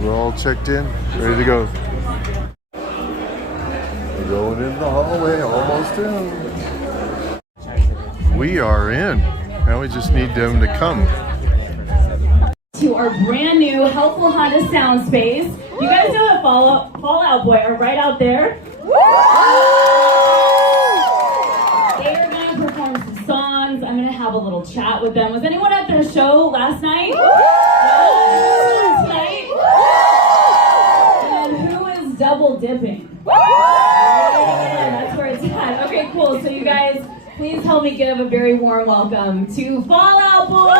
We're all checked in, ready to go. We're going in the hallway, almost in. We are in. Now we just need them to come. To our brand new helpful Honda sound space. You guys know that Fall Out Boy are right out there. They are going to perform some songs. I'm going to have a little chat with them. Was anyone at their show last night? Tonight? And who is double dipping? Yeah, that's where it's at. Okay, cool. So you guys, please help me give a very warm welcome to Fall Out Boy.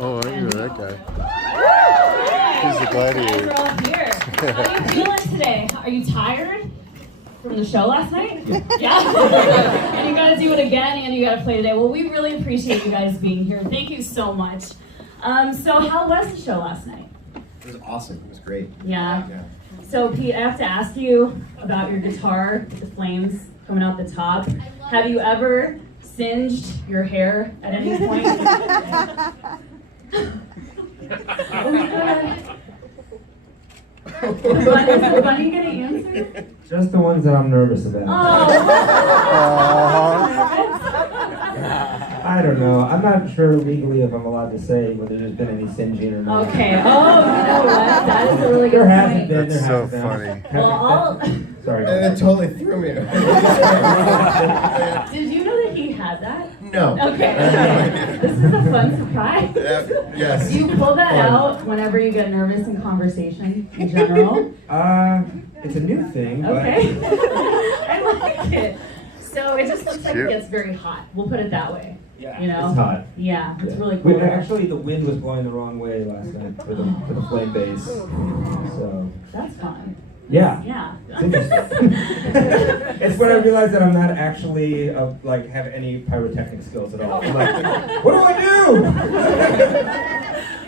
Oh, I know that guy. He's the gladiator. We're all here. How are you feeling today? Are you tired from the show last night? Yeah? And you gotta do it again and you gotta play today. Well, we really appreciate you guys being here. Thank you so much. So how was the show last night? It was awesome. It was great. Yeah. So Pete, I have to ask you about your guitar, the flames coming out the top. Have you ever singed your hair at any point? The bunny gonna answer? Just the ones that I'm nervous about. I don't know. I'm not sure legally if I'm allowed to say whether there's been any singeing or not. Okay. Oh, you know what? That is a really good There hasn't point. been. That's There so hasn't funny. been. Well, Sorry. And it totally threw me. did you know that he had that? No. Okay. This is a fun surprise. Yes. Do you pull that out whenever you get nervous in conversation in general? It's a new thing. Okay. I like it. So it just looks like it gets very hot. We'll put it that way. Yeah. You know? It's hot. Yeah, it's really cool. Actually, the wind was blowing the wrong way last night for the flame base. So. That's fun. Yeah. Yeah. It's interesting. It's when I realized that I'm not actually have any pyrotechnic skills at all. I'm like, what do I do?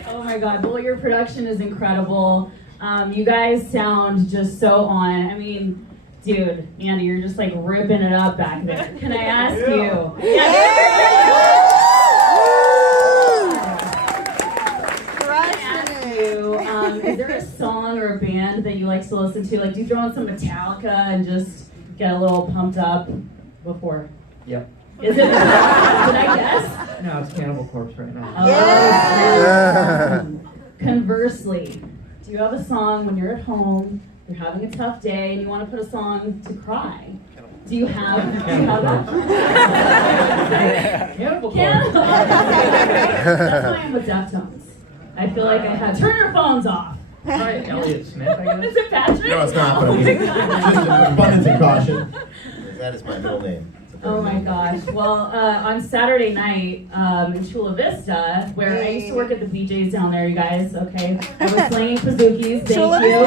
Oh my God. Well, your production is incredible. You guys sound just so on. I mean, dude, Andy, you're just like ripping it up back there. Can I ask you? Is there a song or a band that you like to listen to? Like, do you throw on some Metallica and just get a little pumped up before? Yep. Is it? Did I guess? No, it's Cannibal Corpse right now. Oh, yeah. Conversely, do you have a song when you're at home, you're having a tough day, and you want to put a song to cry? Do you have that? Cannibal Corpse. That's why I'm with Deftones. I feel like I had turn your phones off. Right, Elliott Smith, I guess. Is it Patrick? No, it's not. Oh But my God. just an abundance of caution. That is my middle name. Oh my gosh. Well, on Saturday night in Chula Vista, where I used to work at the BJ's down there, you guys, okay? I was slinging Pazookies, thank you.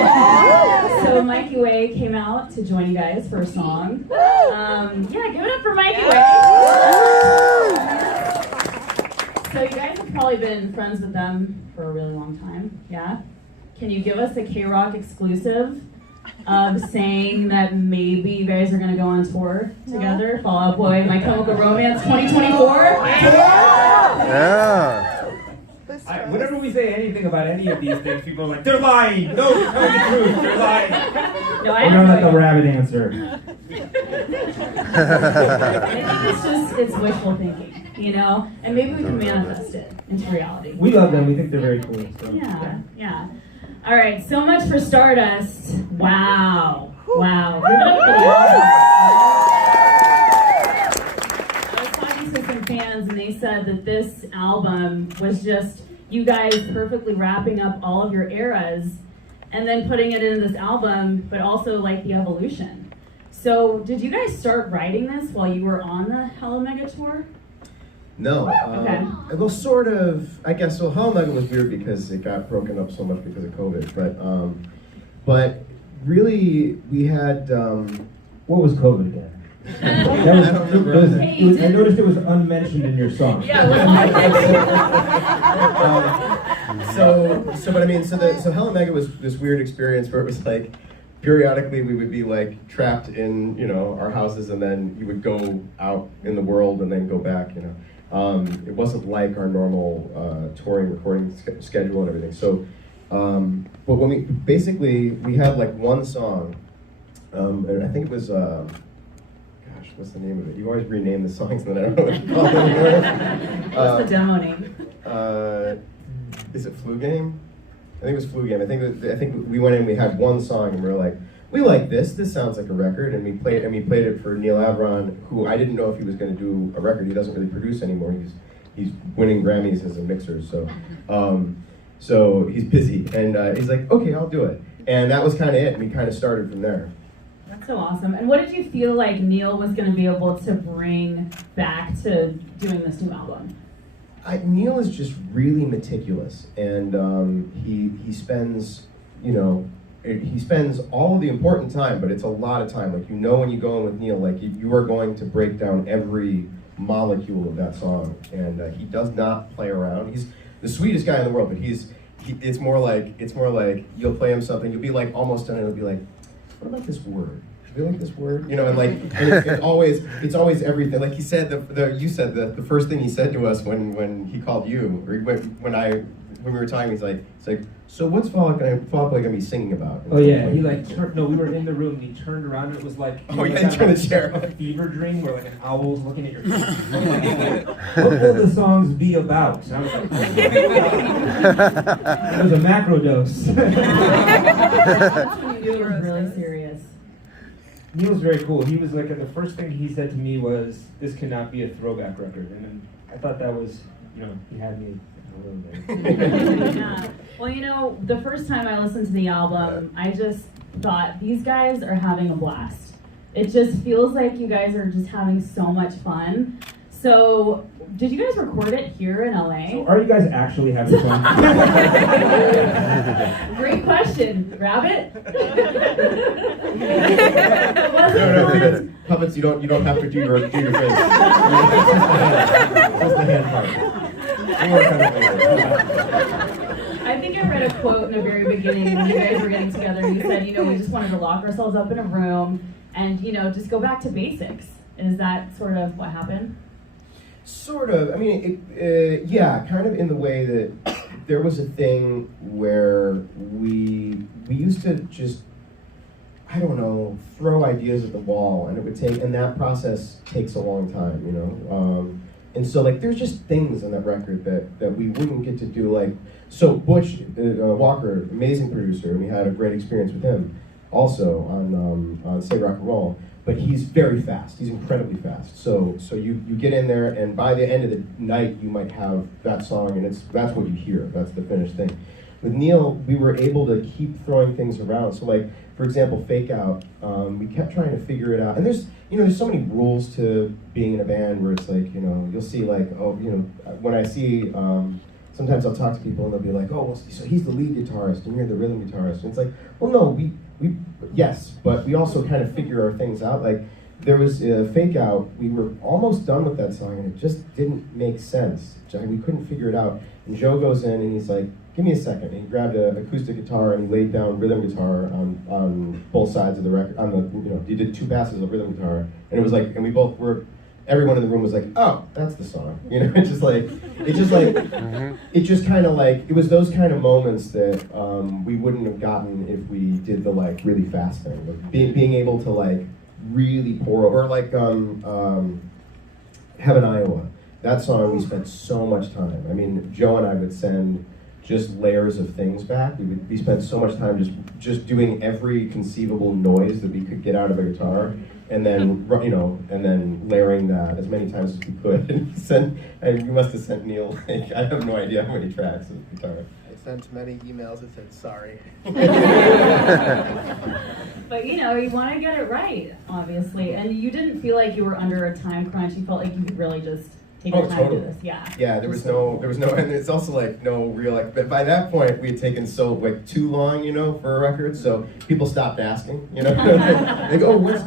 So Mikey Way came out to join you guys for a song. Yeah, give it up for Mikey Way. So you guys have probably been friends with them for a really long time, yeah? Can you give us a K-Rock exclusive of saying that maybe you guys are going to go on tour together? Fall Out Boy, My Chemical Romance 2024? Yeah. Whenever we say anything about any of these things, people are like, they're lying! No, tell me the truth, they're lying! No, I We're gonna let the rabbit answer. I think it's wishful thinking, you know? And maybe we can manifest it into reality. We love them, we think they're very cool. So. Yeah. All right, so much for Stardust. Wow. Give it up for the I was talking to some fans and they said that this album was just you guys perfectly wrapping up all of your eras and then putting it in this album, but also like the evolution. So did you guys start writing this while you were on the Hello Mega tour? No. Okay. Well, sort of. I guess so. How Mega was weird because it got broken up so much because of COVID. But really, we had. What was COVID again? That was, I don't remember. I noticed it was unmentioned in your song. Yeah, So Hell Omega was this weird experience where it was like, periodically we would be like trapped in, our houses, and then you would go out in the world and then go back, It wasn't like our normal touring, recording schedule and everything. So, but when we had like one song, and I think it was, what's the name of it? You always rename the songs and then I don't know what to call them. What's the demo name? Is it Flu Game? I think it was Flu Game. I think we went in, we had one song, and we were like, we like this. This sounds like a record, and we played it for Neil Avron, who I didn't know if he was going to do a record. He doesn't really produce anymore. He's winning Grammys as a mixer, so he's busy, and he's like, okay, I'll do it, and that was kind of it. And we kind of started from there. That's so awesome. And what did you feel like Neil was going to be able to bring back to doing this new album? Neil is just really meticulous, and he spends, he spends all of the important time, but it's a lot of time. Like, when you go in with Neil, like you are going to break down every molecule of that song, and he does not play around. He's the sweetest guy in the world, but it's more like you'll play him something, you'll be like almost done, and it'll be like, what about this word? Do you like this word? And it's always everything. Like he said, you said the first thing he said to us when he called you, or when we were talking, he's like, so what's Fall Out Boy gonna be singing about? Oh yeah, he we were in the room and he turned around and it was like, he turned the chair. A fever dream where like an owl's looking at your face. What will the songs be about? And I was like, it was a macro dose. That's when you knew it was really serious. Neil was very cool. He was like, the first thing he said to me was, this cannot be a throwback record. And then I thought that was, he had me a little bit. Yeah. Well, the first time I listened to the album, I just thought, these guys are having a blast. It just feels like you guys are just having so much fun. So, did you guys record it here in LA? So are you guys actually having fun? Great question. Rabbit? No, puppets, you don't have to do your face. Just the hand part. We'll work on it later. I think I read a quote in the very beginning when you guys were getting together. You said, we just wanted to lock ourselves up in a room and, just go back to basics. Is that sort of what happened? Sort of. I mean, yeah, kind of in the way that there was a thing where we used to just, I don't know, throw ideas at the wall, and and that process takes a long time, and so there's just things on that record that we wouldn't get to do, so Butch Walker, amazing producer, and we had a great experience with him also on Say Rock and Roll. But he's very fast. He's incredibly fast. So you get in there, and by the end of the night, you might have that song, and that's what you hear. That's the finished thing. With Neil, we were able to keep throwing things around. So, for example, Fake Out, we kept trying to figure it out. And there's so many rules to being in a band where it's you'll see when I see, sometimes I'll talk to people and they'll be like, oh, well, so he's the lead guitarist and you're the rhythm guitarist. And it's like, well, no, yes, but we also kind of figure our things out. There was a Fake Out, we were almost done with that song and it just didn't make sense. We couldn't figure it out. And Joe goes in and he's like, give me a second. And he grabbed an acoustic guitar and he laid down rhythm guitar on both sides of the record. He did 2 passes of rhythm guitar. And it was and we both were, everyone in the room was like, oh, that's the song. It was those kind of moments that we wouldn't have gotten if we did the really fast thing. Being able to really pour, or Heaven, Iowa. That song we spent so much time. I mean, Joe and I would send just layers of things back. We spent so much time just doing every conceivable noise that we could get out of a guitar. And then, and then layering that as many times as we could. And we must have sent Neil, I have no idea how many tracks of guitar. I sent many emails that said sorry. But you want to get it right, obviously. And you didn't feel like you were under a time crunch. You felt like you could really just take Oh, your time to do totally. this. Yeah. Yeah, there was no, and it's also like no real like. But by that point, we had taken so like too long, for a record. So people stopped asking, They go, oh, when's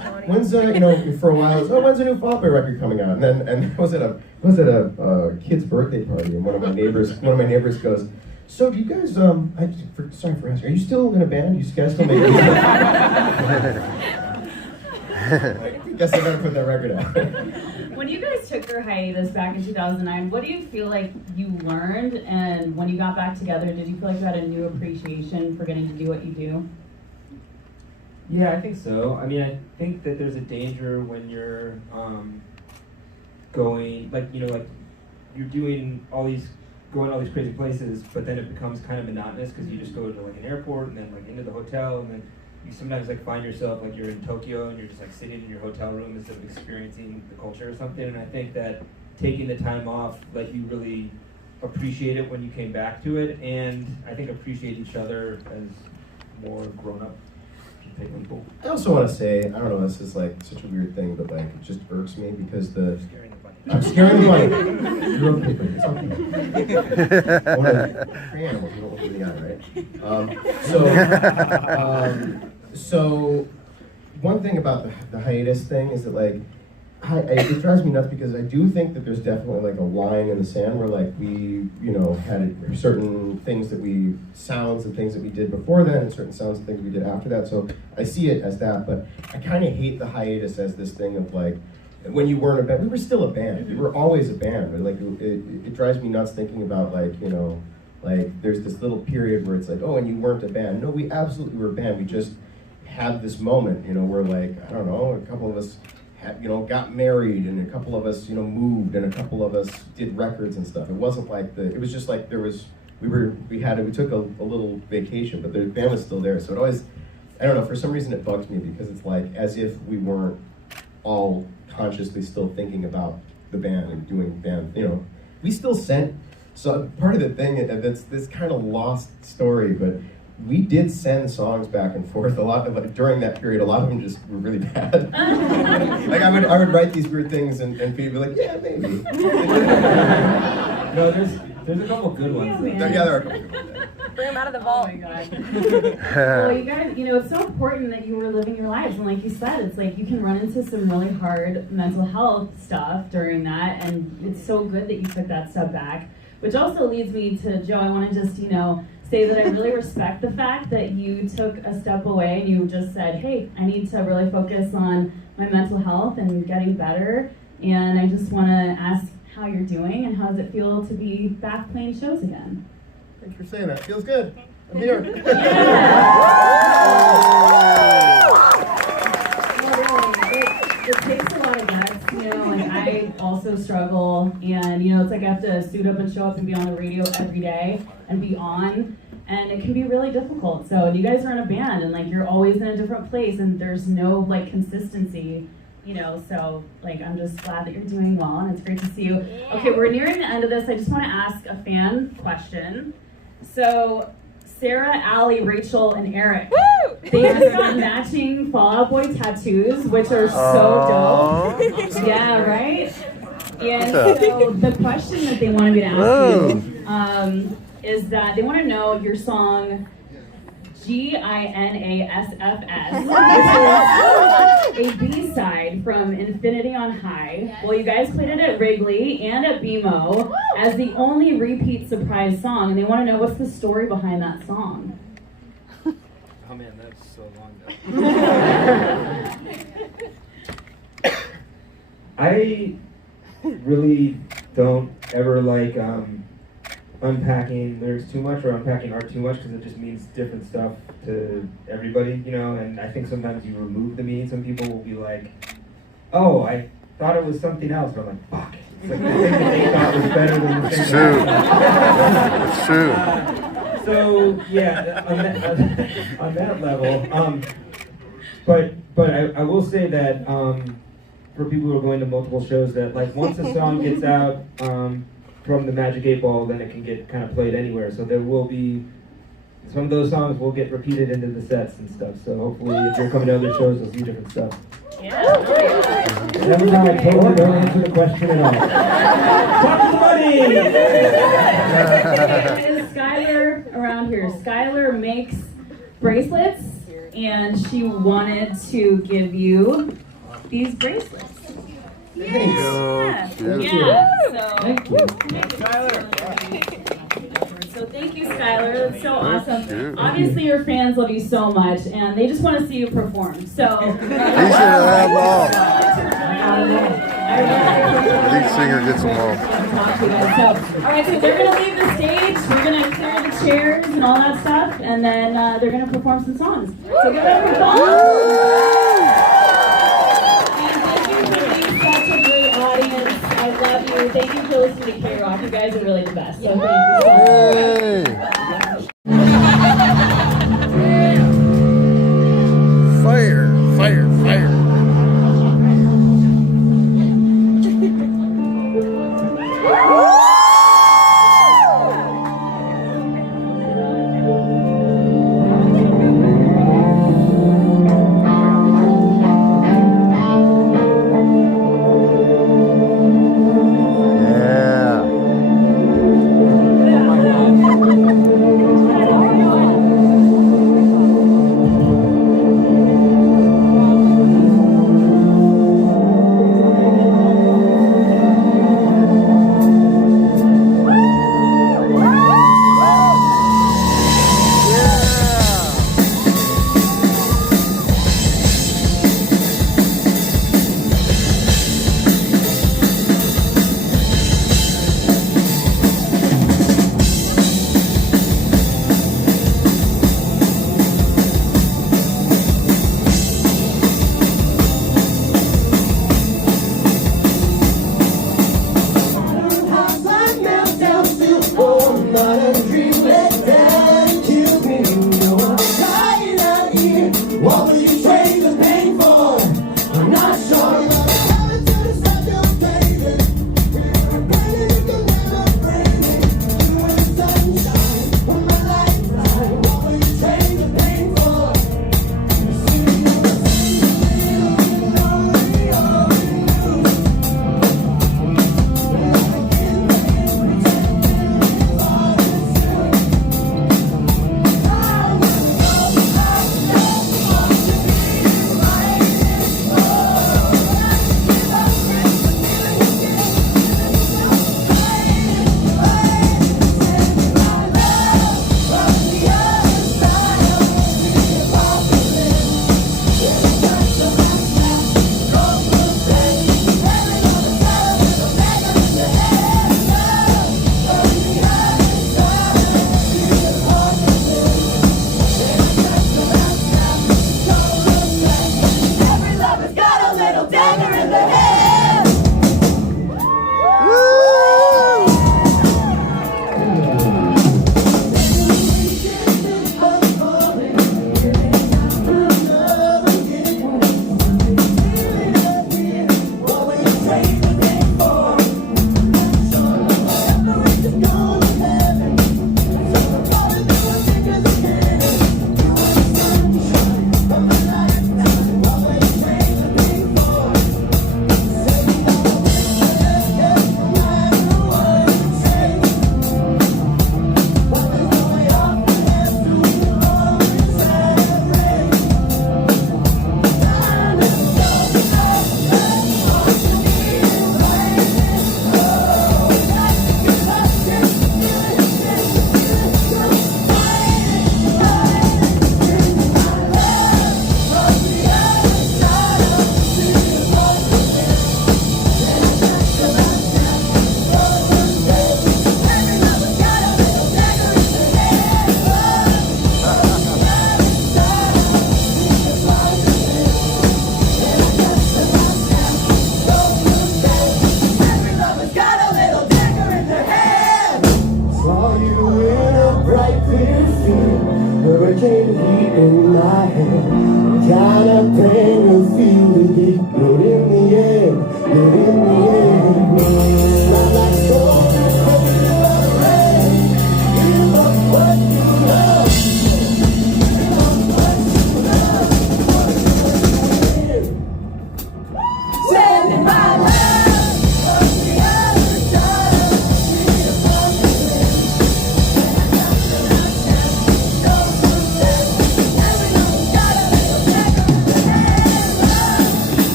for a while, it's, oh, when's a new Fall Out Boy record coming out? And I was at a kid's birthday party, and one of my neighbors goes, so do you guys sorry for asking, are you still in a band? You guys still make music? I guess I better put that record out. When you guys took your hiatus back in 2009, what do you feel like you learned? And when you got back together, did you feel like you had a new appreciation for getting to do what you do? Yeah, I think so. I mean, I think that there's a danger when you're going, like you're doing going all these crazy places, but then it becomes kind of monotonous because you just go to like an airport and then like into the hotel, and then you sometimes like find yourself like you're in Tokyo and you're just like sitting in your hotel room instead of experiencing the culture or something. And I think that taking the time off let you really appreciate it when you came back to it, and I think appreciate each other as more grown-up people. I also want to say, I don't know, this is like such a weird thing, but like it just irks me because I'm scaring the bunny. You're okay, buddy. It's okay. One of prey animals, you don't look in the eye, right? So one thing about the hiatus thing is that like, it drives me nuts because I do think that there's definitely like a line in the sand where like we, had certain things sounds and things that we did before then and certain sounds and things we did after that. So I see it as that, but I kind of hate the hiatus as this thing of like, when you weren't a band, we were still a band. We were always a band. But like it drives me nuts thinking about like, like there's this little period where it's like, oh, and you weren't a band. No, we absolutely were a band. We just had this moment, where like, I don't know, a couple of us got married, and a couple of us, moved, and a couple of us did records and stuff. It wasn't like it was just like we took a little vacation, but the band was still there. So it always, I don't know, for some reason it bugs me because it's like as if we weren't all consciously still thinking about the band and doing band, we still sent, so part of the thing that's this kind of lost story, but we did send songs back and forth a lot of during that period. A lot of them just were really bad. Like I would write these weird things and people would be like, yeah, maybe. No, there's a couple good ones. Yeah, there are a couple good ones. Bring them out of the vault. Oh my God. Well, you guys, it's so important that you were living your lives. And like you said, it's like you can run into some really hard mental health stuff during that. And it's so good that you took that step back. Which also leads me to, Joe, I want to just, say that I really respect the fact that you took a step away and you just said, hey, I need to really focus on my mental health and getting better. And I just want to ask how you're doing and how does it feel to be back playing shows again? Thanks for saying that. Feels good. I'm here. It takes a lot of guts, like I also struggle, and it's like I have to suit up and show up and be on the radio every day and be on, and it can be really difficult. So you guys are in a band and like you're always in a different place and there's no like consistency, so like I'm just glad that you're doing well and it's great to see you. Okay, we're nearing the end of this. I just want to ask a fan question. So Sarah, Allie, Rachel, and Eric. Woo! They just got matching Fall Out Boy tattoos, which are so dope. Yeah, right? And so the question that they wanted me to ask you is that they want to know your song GINASFS, which is a B-side from Infinity on High. Well, you guys played it at Wrigley and at BMO as the only repeat surprise song, and they want to know what's the story behind that song. Oh man, that's so long ago. I really don't ever like unpacking lyrics too much or unpacking art too much because it just means different stuff to everybody, and I think sometimes you remove the meaning. Some people will be like, oh, I thought it was something else, but I'm like, fuck. It's like the thing that they thought was better than the thing It's true. It's true. So yeah, on that level, but I will say that for people who are going to multiple shows, that like once a song gets out from the Magic 8 Ball, then it can get kind of played anywhere. So there will be some of those songs will get repeated into the sets and stuff. So hopefully, if you're coming to other shows, you'll see different stuff. Yeah. Never mind, totally don't answer the question at all. Talk to the buddy! Is Skylar around here? Skylar makes bracelets, and she wanted to give you these bracelets. Yeah. Cute. Yeah. So, Thank you. so thank you, Skylar. That's so awesome. cute. Obviously, your fans love you so much, and they just want to see you perform. So, He should have them all. Lead singer gets them all. All right, so they're going to leave the stage. We're going to clear the chairs and all that stuff, and then they're going to perform some songs. So give it up for Goin. And thank you for being such a great audience. I love you. Thank you for listening to K-Rock. You guys are really the best. So thank you so much. Hey! Fire, fire, fire. Yeah.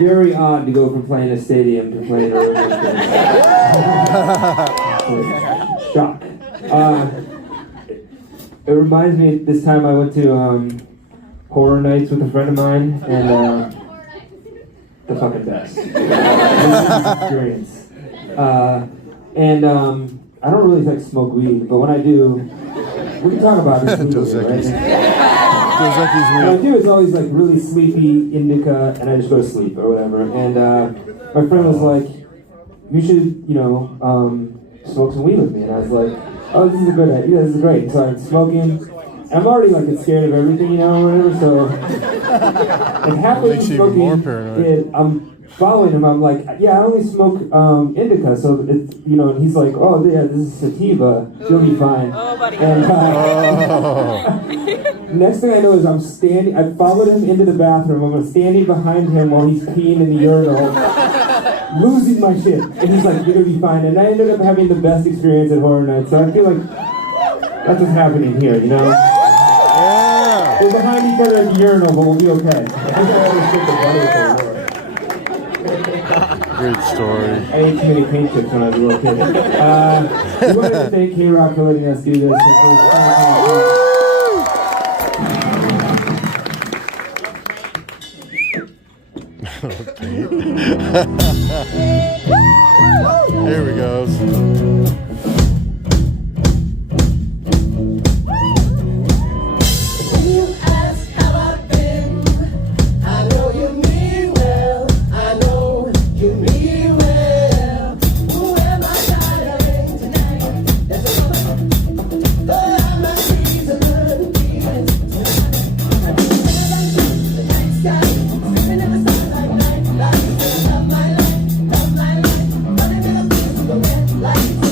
very odd to go from playing a stadium to playing a room. Shock. It reminds me this time I went to horror nights with a friend of mine, and the fucking best. Experience. And I don't really like smoke weed, but when I do, we can talk about this. Feels like right? he's What I do is always like really sleepy indica, and I just go to sleep or whatever. And my friend was like, "You should, smoke some weed with me." And I was like, "Oh, this is a good idea. This is great." So I'm smoking. I'm already like scared of everything, or whatever. So, and halfway Makes through you even more smoking, paranoid. I'm following him. I'm like, "Yeah, I only smoke indica." So it's and he's like, "Oh yeah, this is sativa. You'll be fine." Oh, buddy. And next thing I know is I'm standing. I followed him into the bathroom. I'm standing behind him while he's peeing in the urinal, losing my shit. And he's like, "You're gonna be fine." And I ended up having the best experience at Horror Night. So I feel like that's what's happening here, Yeah. We're behind each other at the urinal, but we'll be okay. Great story. I ate too many paint chips when I was a little kid. We wanted to thank K-Rock for letting us do this. Here we go. You ask how I've been. I know you mean well. I know you mean well. Who am I shadowing tonight? There's a woman, but I'm not reason feeling tonight. The night sky, sleeping in the sunlight, night light. Love my life, running in the fields of the red light.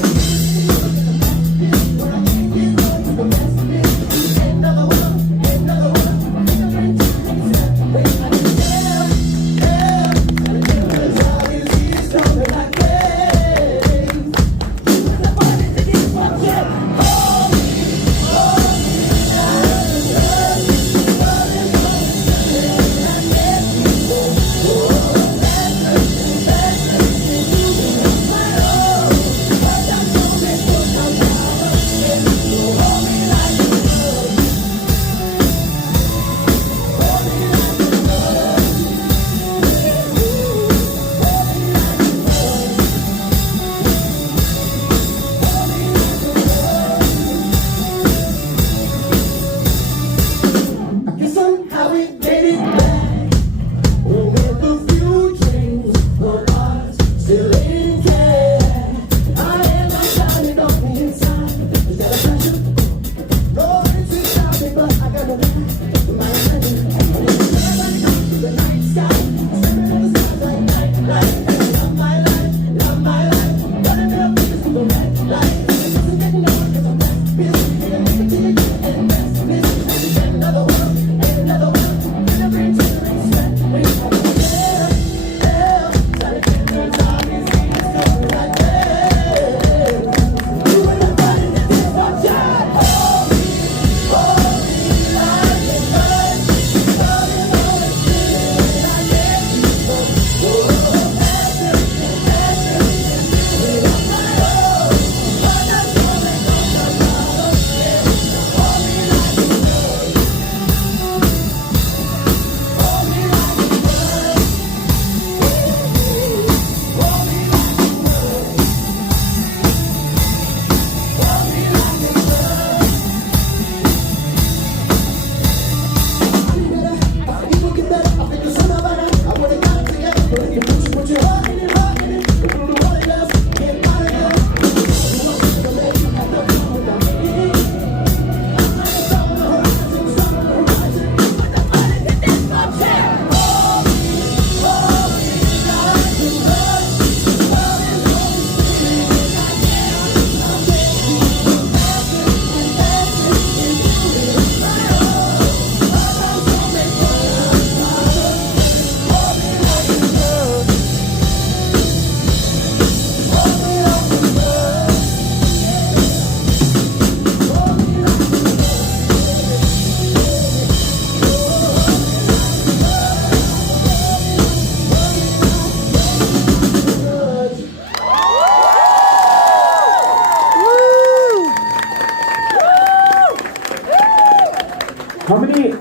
How many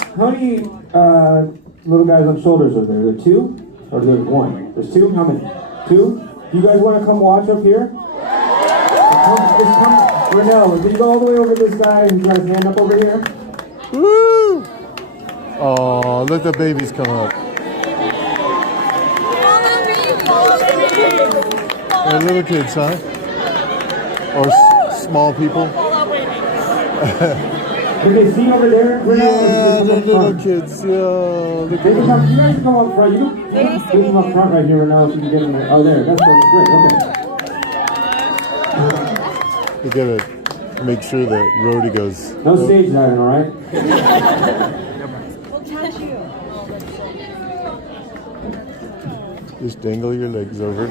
little guys on shoulders are there? Are there two? Or there's one? There's two? How many? Two? Do you guys want to come watch up here? Just come. Renell, can you go all the way over to this guy who's got his hand up over here? Woo! Oh, let the babies come up. They're little kids, huh? Or small people? Can they see over there? Yeah, the little kids. Yeah, look at them. You guys can come up front. You can get them up front right here now if you can get them there. Oh, there. That's perfect. Great. Okay. You gotta make sure that Rhodey goes. No stage diving, all right? We'll touch you. Just dangle your legs over.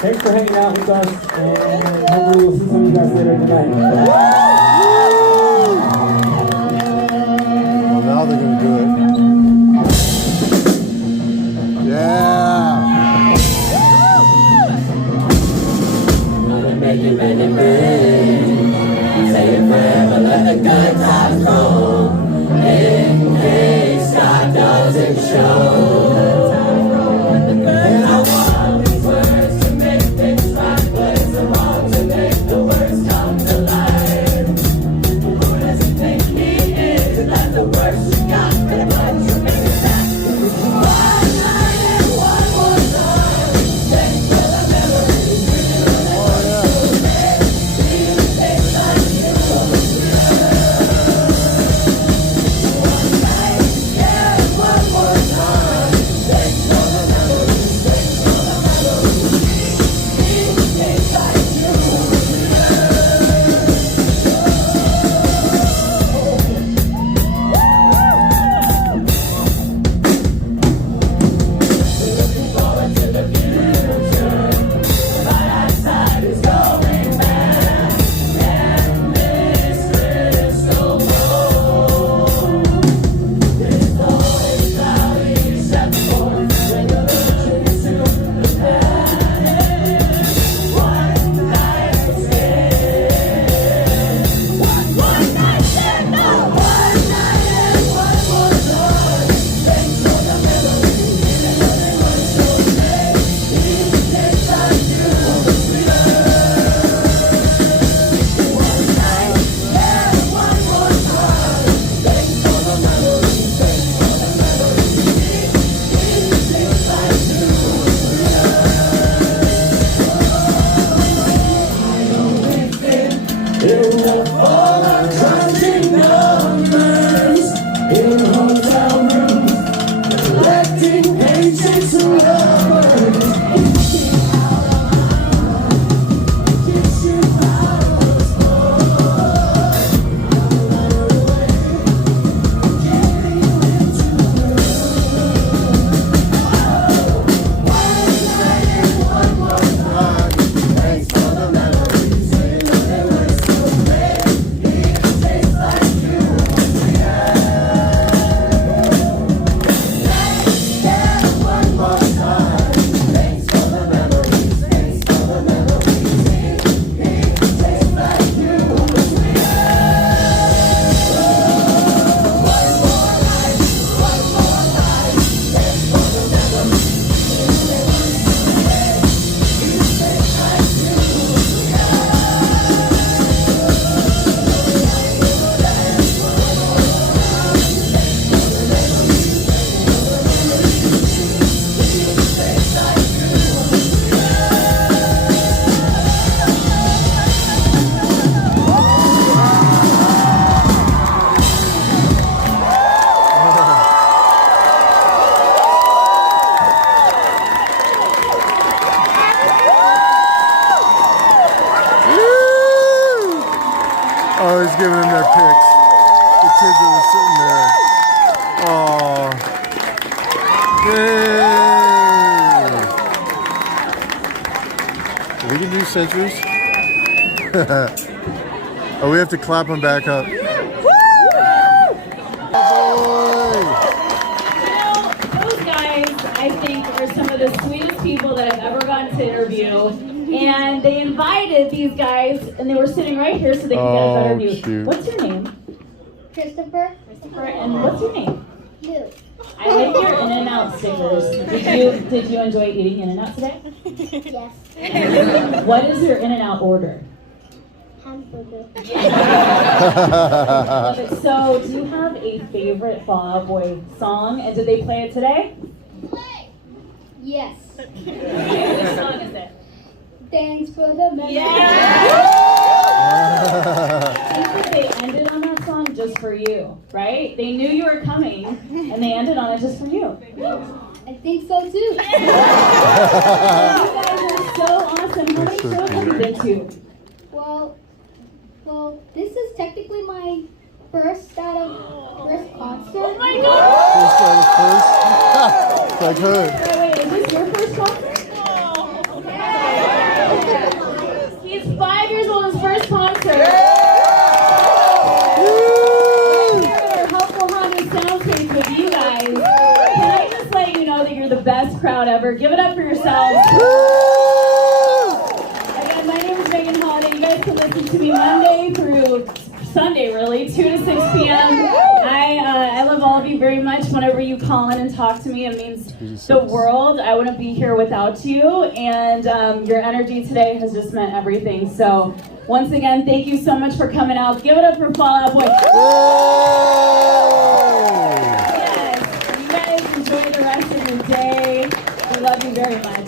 Thanks for hanging out with us, and hopefully we'll see some of you guys later tonight. Well, now they're going to do it. Yeah! Gonna make you many things. Say it forever, let the good times roll. In case God doesn't show. And I want these words to make things right, but it's the wrong to make the words come to life. Who does he think he is? Is that the worst you got? But what you make it back? One night and one more time. Thanks for the memories. Oh, yeah. All our crunching numbers in hotel rooms, collecting paychecks from lovers. Oh, he's giving them their pics. The kids that were sitting there. Oh. Yay! Are we gonna do centuries? Oh, we have to clap them back up. Those guys, I think, are some of the sweetest people that I've ever gotten to interview. And they invited these guys, and they were sitting right here so they could get a better view. Cute. What's your name? Christopher. Christopher. And what's your name? Lou. I like your In-N-Out stickers. Did you enjoy eating In-N-Out today? Yes. What is your In-N-Out order? Hamburger. Love it. So, do you have a favorite Fall Out Boy song? And did they play it today? Yes. Which song is it? Thanks for the memory. Yeah! I think that they ended on that song just for you, right? They knew you were coming, and they ended on it just for you. I think so too. You guys are so awesome. How many shows have you been to? Well, this is technically my first concert. Oh my god! First. It's like hood. Wait, is this your first concert? He's 5 years old, his first concert. Our helpful Honda soundstage with you guys. Can I just let you know that you're the best crowd ever? Give it up for yourselves. Again, my name is Megan Holiday. You guys can listen to me Monday through Sunday, really, 2 to 6 p.m. I love all of you very much. Whenever you call in and talk to me, it means the world. I wouldn't be here without you, and your energy today has just meant everything. So, once again, thank you so much for coming out. Give it up for Fall Out Boy. Yes, you guys enjoy the rest of your day. We love you very much.